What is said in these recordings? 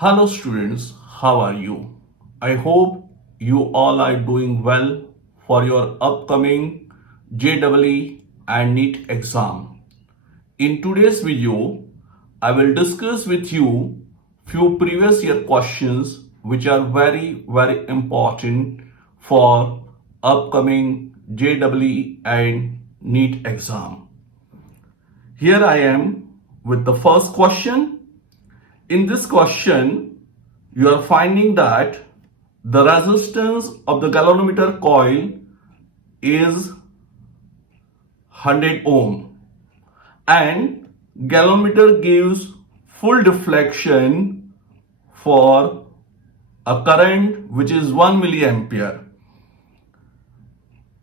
Hello students, how are you? I hope you all are doing well for your upcoming JEE and Neet exam. In today's video, I will discuss with you few previous year questions which are very important for upcoming JEE and Neet exam. Here I am with the first question. In this question, you are finding that the resistance of the galvanometer coil is 100 ohm and galvanometer gives full deflection for a current which is 1 milliampere.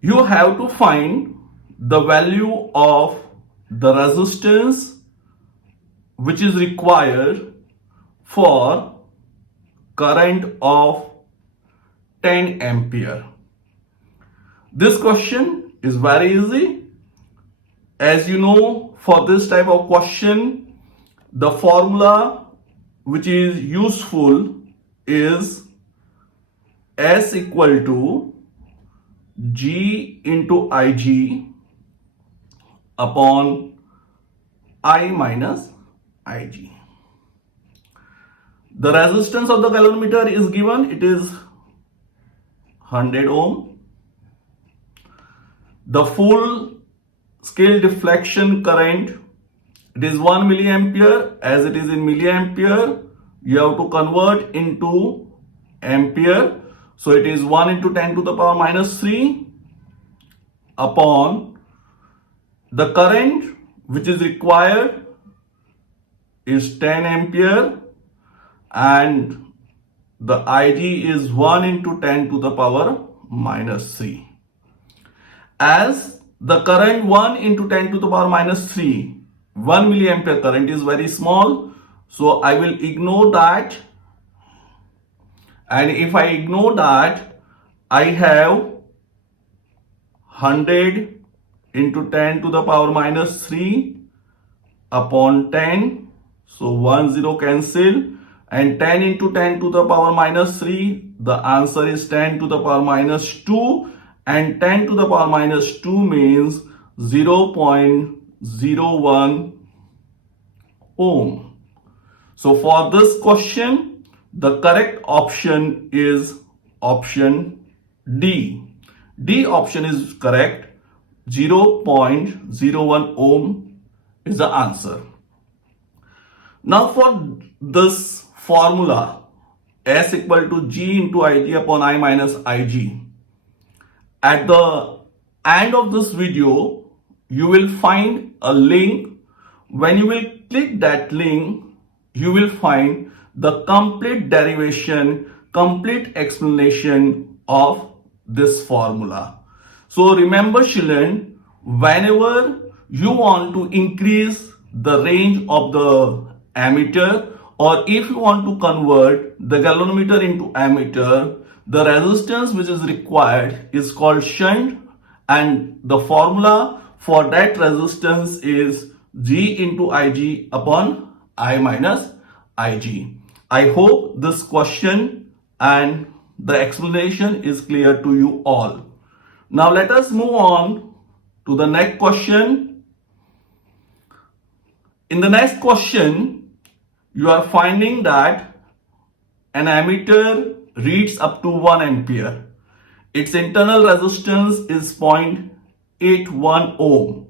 You have to find the value of the resistance which is required for current of 10 ampere. This question is very easy. As you know, for this type of question, the formula which is useful is S equal to G into Ig upon I minus Ig. The resistance of the galvanometer is given, it is 100 ohm. The full scale deflection current, it is 1 milliampere. As it is in milliampere, you have to convert into ampere. So it is 1 into 10 to the power minus 3 upon the current which is required is 10 ampere. And the Ig is 1 into 10 to the power minus 3. As the current 1 into 10 to the power minus 3, 1 milliampere current is very small, so I will ignore that. And if I ignore that, I have 100 into 10 to the power minus 3 upon 10. So 1 0 cancel. And 10 into 10 to the power minus 3, the answer is 10 to the power minus 2. And 10 to the power minus 2 means 0.01 ohm. So for this question, the correct option is option D. D option is correct. 0.01 ohm is the answer. Now for this formula, S equal to G into Ig upon I minus Ig. At the end of this video, you will find a link. When you will click that link, you will find the complete derivation, complete explanation of this formula. So remember children, whenever you want to increase the range of the ammeter, or if you want to convert the galvanometer into ammeter, the resistance which is required is called shunt, and the formula for that resistance is G into Ig upon I minus Ig. I hope this question and the explanation is clear to you all. Now let us move on to the next question. In the next question, you are finding that an ammeter reads up to 1 ampere. Its internal resistance is 0.81 ohm.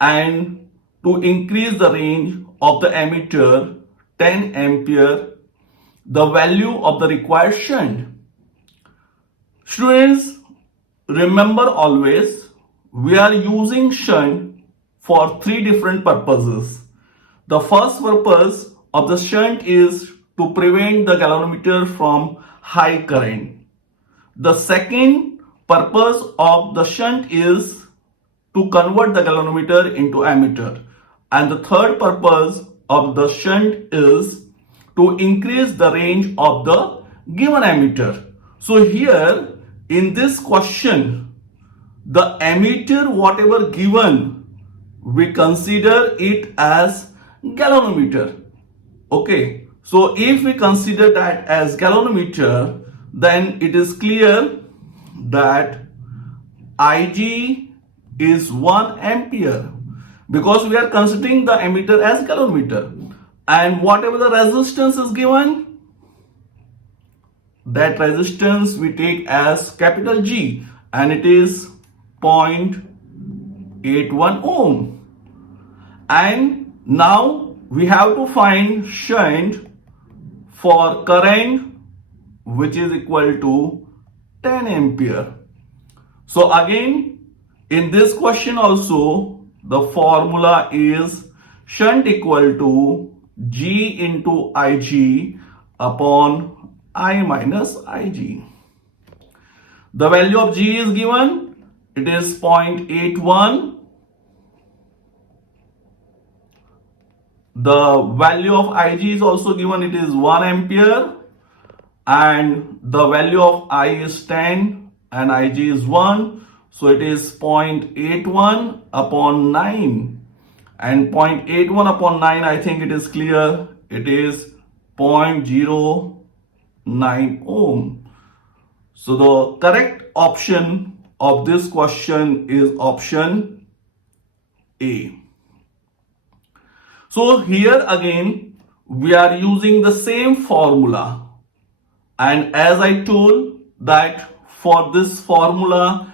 And to increase the range of the ammeter 10 ampere, the value of the required shunt. Students, remember always, we are using shunt for 3 different purposes. The first purpose of the shunt is to prevent the galvanometer from high current. The second purpose of the shunt is to convert the galvanometer into ammeter. And the third purpose of the shunt is to increase the range of the given ammeter. So here in this question, the ammeter whatever given, we consider it as galvanometer. Okay, So if we consider that as galvanometer, then it is clear that Ig is 1 ampere because we are considering the ammeter as galvanometer, and whatever the resistance is given, that resistance we take as capital G, and it is 0.81 ohm. And now we have to find shunt for current which is equal to 10 ampere. So again, in this question also, the formula is shunt equal to G into Ig upon I minus Ig. The value of G is given, it is 0.81. The value of Ig is also given, it is 1 ampere, and the value of I is 10 and Ig is 1. So it is 0.81 upon 9, and 0.81 upon 9, I think it is clear, it is 0.09 ohm. So the correct option of this question is option A. So here again we are using the same formula, and as I told that for this formula,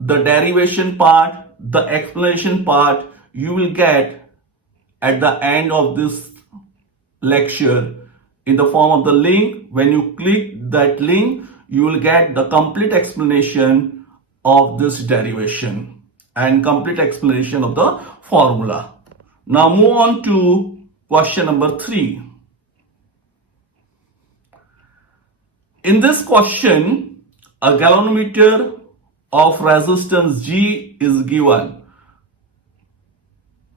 the derivation part, the explanation part, you will get at the end of this lecture in the form of the link. When you click that link, you will get the complete explanation of this derivation and complete explanation of the formula. Now move on to question number 3. In this question, a galvanometer of resistance G is given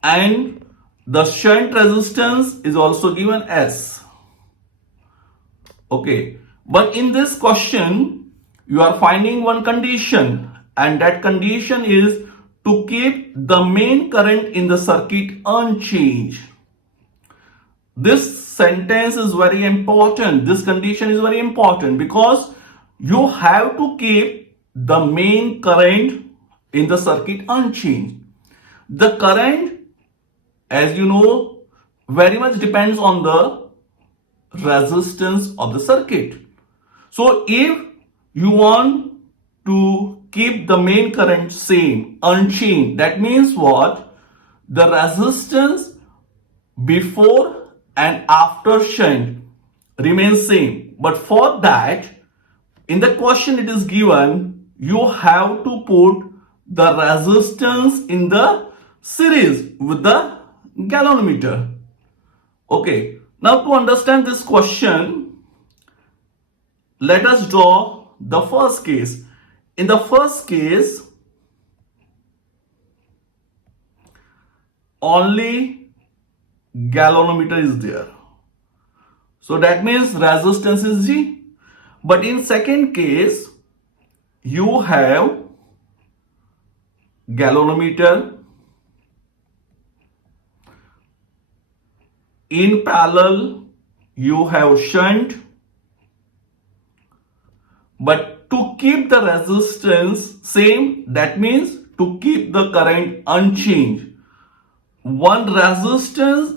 and the shunt resistance is also given S. Okay, but in this question you are finding one condition, and that condition is to keep the main current in the circuit unchanged. This sentence is very important. This condition is very important because you have to keep the main current in the circuit unchanged. The current, as you know, very much depends on the resistance of the circuit. So if you want to keep the main current same, unchanged, that means what? The resistance before and after shunt remains same. But for that, in the question it is given, you have to put the resistance in the series with the galvanometer. Okay, now to understand this question, let us draw the first case. In the first case, only galvanometer is there. So that means resistance is G. But in second case, you have galvanometer, in parallel you have shunt, but to keep the resistance same, that means to keep the current unchanged, one resistance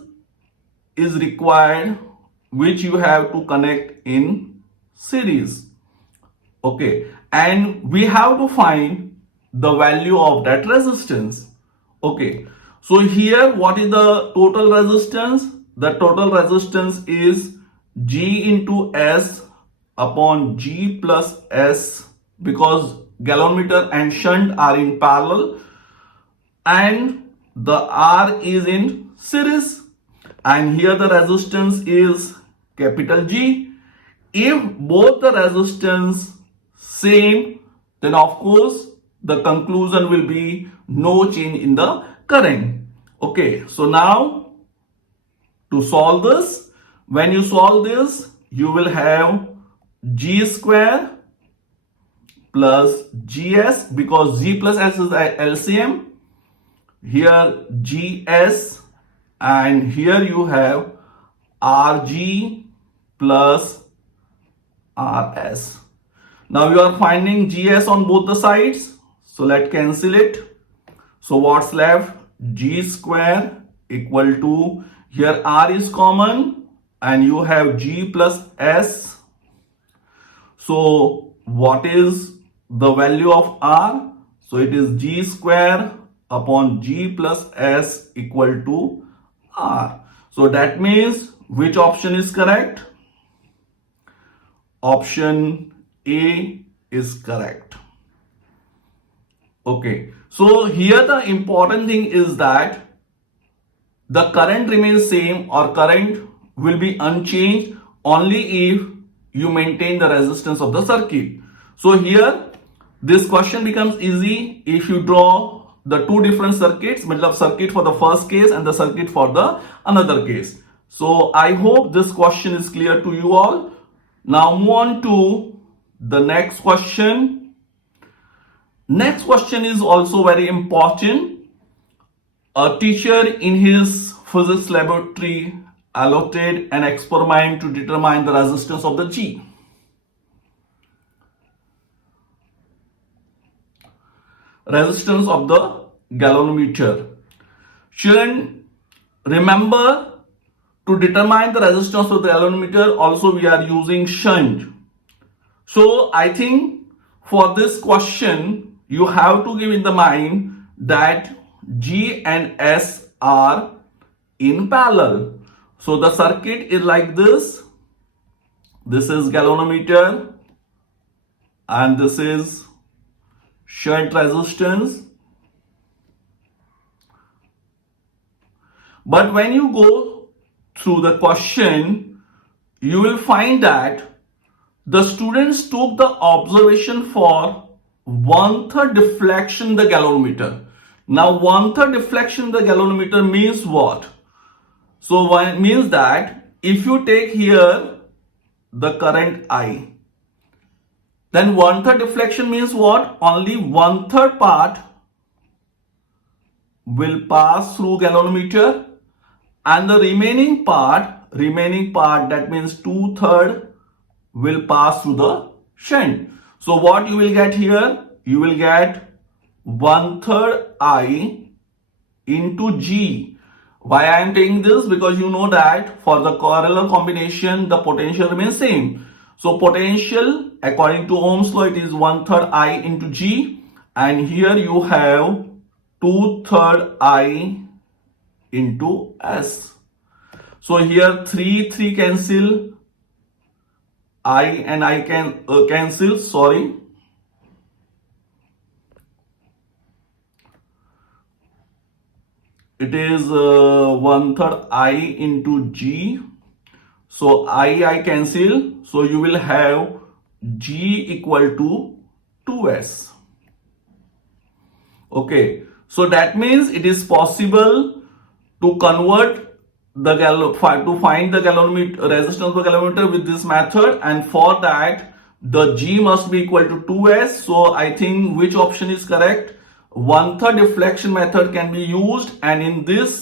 is required which you have to connect in series. Okay, and we have to find the value of that resistance. Okay, so here what is the total resistance? The total resistance is G into S upon G plus S, because galvanometer and shunt are in parallel and the R is in series, and here the resistance is capital G. If both the resistance same, then of course the conclusion will be no change in the current. Okay, so now to solve this, when you solve this, you will have G square plus GS, because G plus S is LCM. Here GS, and here you have Rg plus Rs. Now you are finding Gs on both the sides. So let's cancel it. So what's left? G square equal to, here R is common and you have G plus S. So what is the value of R? So it is G square upon G plus S equal to R. So that means which option is correct? Option A is correct. Okay, so here the important thing is that the current remains same, or current will be unchanged only if you maintain the resistance of the circuit. So here this question becomes easy if you draw the two different circuits, matlab circuit for the first case and the circuit for the another case. So I hope this question is clear to you all. Now move on to the next question. Next question is also very important. A teacher in his physics laboratory allotted an experiment to determine the resistance of the G. Resistance of the galvanometer. Children, remember, to determine the resistance of the galvanometer also we are using shunt. So I think for this question you have to give in the mind that G and S are in parallel. So the circuit is like this. This is galvanometer and this is shunt resistance. But when you go through the question, you will find that the students took the observation for 1/3 deflection in the galvanometer. Now 1/3 deflection in the galvanometer means what? So it means that if you take here the current I, then 1/3 deflection means what? Only 1/3 part will pass through galvanometer and the remaining part that means 2/3 will pass through the shunt. So what you will get here? You will get 1/3 I into G. Why I am taking this? Because you know that for the corollary combination the potential remains same. So potential according to Ohm's law it is 1/3 I into G, and here you have 2/3 I into S. So here 3 cancel, I and I can cancel, sorry. It is 1/3 I into G. So I cancel. So you will have G equal to 2S. Okay. So that means it is possible to convert the to find the galvanometer resistance of the galvanometer with this method, and for that the G must be equal to 2S. So I think which option is correct? 1/3 deflection method can be used, and in this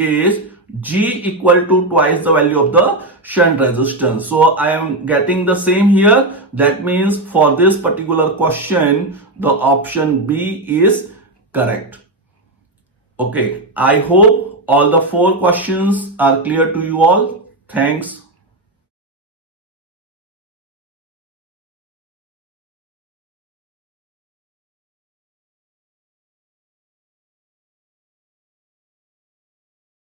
case G equal to twice the value of the shunt resistance. So I am getting the same here. That means for this particular question the option B is correct. Okay, I hope all the 4 questions are clear to you all. Thanks.